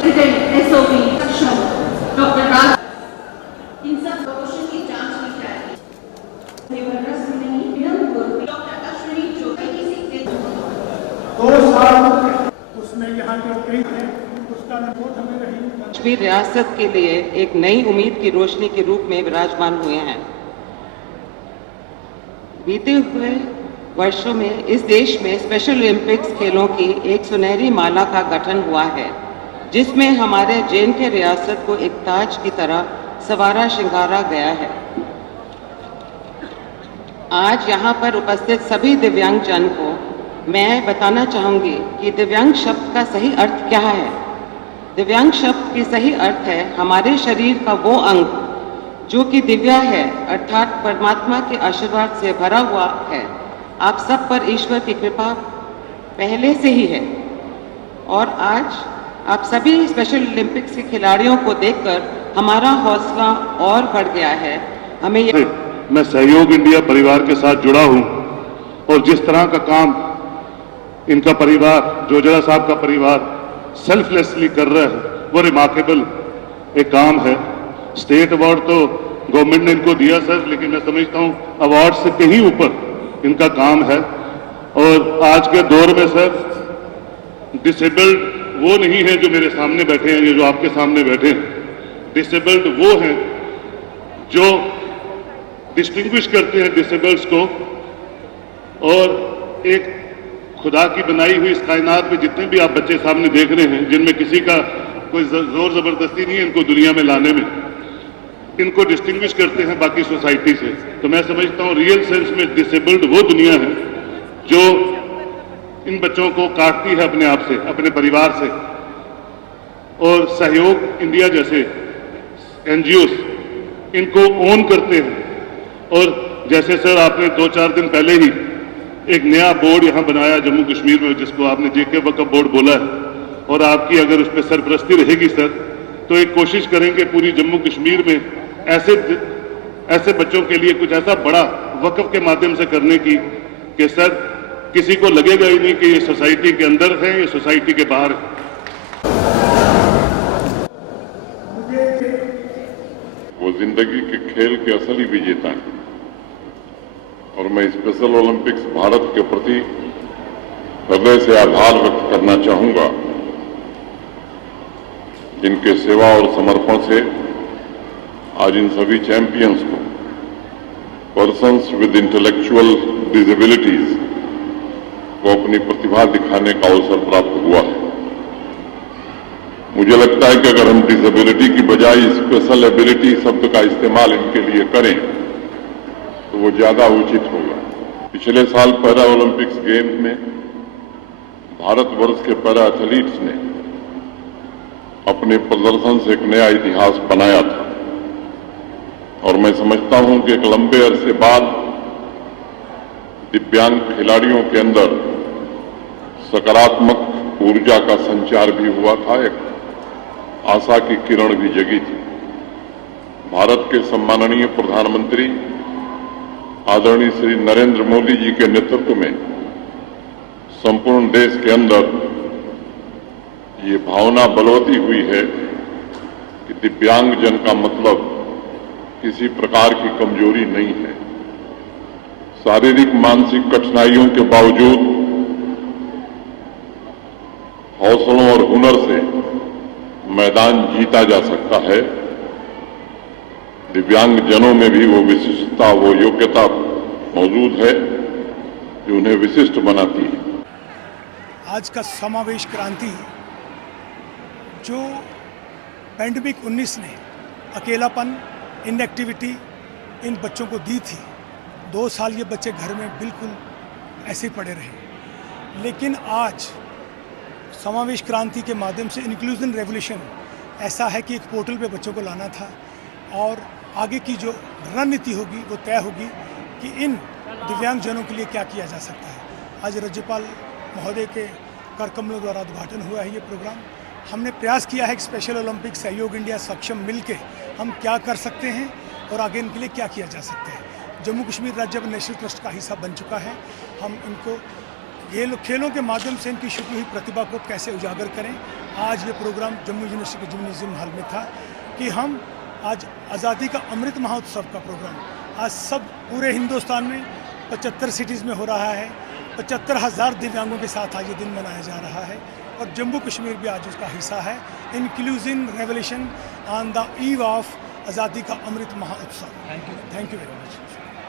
SOB सक्षम doctor राज इन सब question की जांच की जाएगी। डॉक्टर अश्विनी जो किसी 2 साल उसमें यहाँ जो कई थे उसका रिपोर्ट हमें रही। कश्मीर रियासत के लिए एक नई उम्मीद की रोशनी के रूप में विराजमान हुए हैं। बीते हुए वर्षों में इस देश में स्पेशल ओलंपिक्स खेलों की एक सुनहरी माला का गठन हुआ है, जिसमें हमारे J&K रियासत को एक ताज की तरह सवारा श्रृंगारा गया है। आज यहाँ पर उपस्थित सभी दिव्यांगजन को मैं बताना चाहूंगी कि दिव्यांग शब्द का सही अर्थ क्या है। दिव्यांग शब्द की सही अर्थ है हमारे शरीर का वो अंग जो कि दिव्या है, अर्थात परमात्मा के आशीर्वाद से भरा हुआ है। आप सब पर ईश्वर की कृपा पहले से ही है और आज आप सभी स्पेशल ओलंपिक्स के खिलाड़ियों को देखकर हमारा हौसला और बढ़ गया है। हमें मैं सहयोग इंडिया परिवार के साथ जुड़ा हूं और जिस तरह का काम इनका परिवार, जोजड़ा साहब का परिवार सेल्फलेसली कर रहा है, वो रिमार्केबल एक काम है। स्टेट अवार्ड तो गवर्नमेंट ने इनको दिया सर, लेकिन मैं समझता हूं अवार्ड से कहीं ऊपर इनका काम है। और आज के दौर में सर डिसेबल्ड वो नहीं है जो मेरे सामने बैठे हैं, ये जो आपके सामने बैठे हैं। डिसेबल्ड वो हैं जो डिस्टिंग्विश करते हैं डिसेबल्स को। और एक खुदा की बनाई हुई इस कायनात में जितने भी आप बच्चे सामने देख रहे हैं, जिनमें किसी का कोई जोर जबरदस्ती नहीं है इनको दुनिया में लाने में, इनको डिस्टिंग्विश करते हैं बाकी सोसाइटी से। तो मैं समझता हूँ रियल सेंस में डिसेबल्ड वो दुनिया है जो इन बच्चों को काटती है अपने आप से, अपने परिवार से। और सहयोग इंडिया जैसे NGOs इनको ओन करते हैं। और जैसे सर आपने 2-4 दिन पहले ही एक नया बोर्ड यहाँ बनाया जम्मू कश्मीर में, जिसको आपने JK वक्फ बोर्ड बोला है, और आपकी अगर उस पर सरपरस्ती रहेगी सर, तो एक कोशिश करेंगे पूरी जम्मू कश्मीर में ऐसे बच्चों के लिए कुछ ऐसा बड़ा वक्फ के माध्यम से करने की कि सर किसी को लगेगा ही नहीं कि ये सोसाइटी के अंदर है, ये सोसाइटी के बाहर है। वो जिंदगी के खेल के असली विजेता हैं और मैं स्पेशल ओलंपिक्स भारत के प्रति हृदय से आभार व्यक्त करना चाहूंगा, जिनके सेवा और समर्पण से आज इन सभी चैंपियंस को पर्सन्स विद इंटेलेक्चुअल डिसेबिलिटीज को अपनी प्रतिभा दिखाने का अवसर प्राप्त हुआ है। मुझे लगता है कि अगर हम डिसेबिलिटी की बजाय स्पेशल एबिलिटी शब्द का इस्तेमाल इनके लिए करें तो वो ज्यादा उचित होगा। पिछले साल पैरा ओलंपिक्स गेम्स में भारतवर्ष के पैरा एथलीट्स ने अपने प्रदर्शन से एक नया इतिहास बनाया था और मैं समझता हूं कि एक लंबे अरसे बाद दिव्यांग खिलाड़ियों के अंदर सकारात्मक ऊर्जा का संचार भी हुआ था, एक आशा की किरण भी जगी थी। भारत के सम्माननीय प्रधानमंत्री आदरणीय श्री नरेंद्र मोदी जी के नेतृत्व में संपूर्ण देश के अंदर ये भावना बलवती हुई है कि दिव्यांगजन का मतलब किसी प्रकार की कमजोरी नहीं है। शारीरिक मानसिक कठिनाइयों के बावजूद हौसलों और हुनर से मैदान जीता जा सकता है। दिव्यांगजनों में भी वो विशिष्टता, वो योग्यता मौजूद है जो उन्हें विशिष्ट बनाती है। आज का समावेश क्रांति जो पैंडेमिक 19 ने अकेलापन, इनएक्टिविटी इन बच्चों को दी थी, 2 साल ये बच्चे घर में बिल्कुल ऐसे ही पड़े रहे। लेकिन आज समावेश क्रांति के माध्यम से इंक्लूजन रेवोल्यूशन ऐसा है कि एक पोर्टल पे बच्चों को लाना था और आगे की जो रणनीति होगी वो तय होगी कि इन दिव्यांगजनों के लिए क्या किया जा सकता है। आज राज्यपाल महोदय के कर कमलों द्वारा उद्घाटन हुआ है ये प्रोग्राम। हमने प्रयास किया है कि स्पेशल ओलंपिक सहयोग इंडिया सक्षम मिलके हम क्या कर सकते हैं और आगे इनके लिए क्या किया जा सकता है। जम्मू कश्मीर राज्य अब नेशनल ट्रस्ट का हिस्सा बन चुका है। हम इनको खेलों के माध्यम से इनकी छुपी हुई प्रतिभा को कैसे उजागर करें। आज ये प्रोग्राम जम्मू यूनिवर्सिटी के जिम्नेजियम हॉल में था कि हम आज आज़ादी का अमृत महोत्सव का प्रोग्राम आज सब पूरे हिंदुस्तान में 75 सिटीज़ में हो रहा है। 75,000 दिव्यांगों के साथ आज ये दिन मनाया जा रहा है और जम्मू कश्मीर भी आज उसका हिस्सा है। Inclusive revolution on the eve of आज़ादी का Amrit Mahotsav. Thank you very much.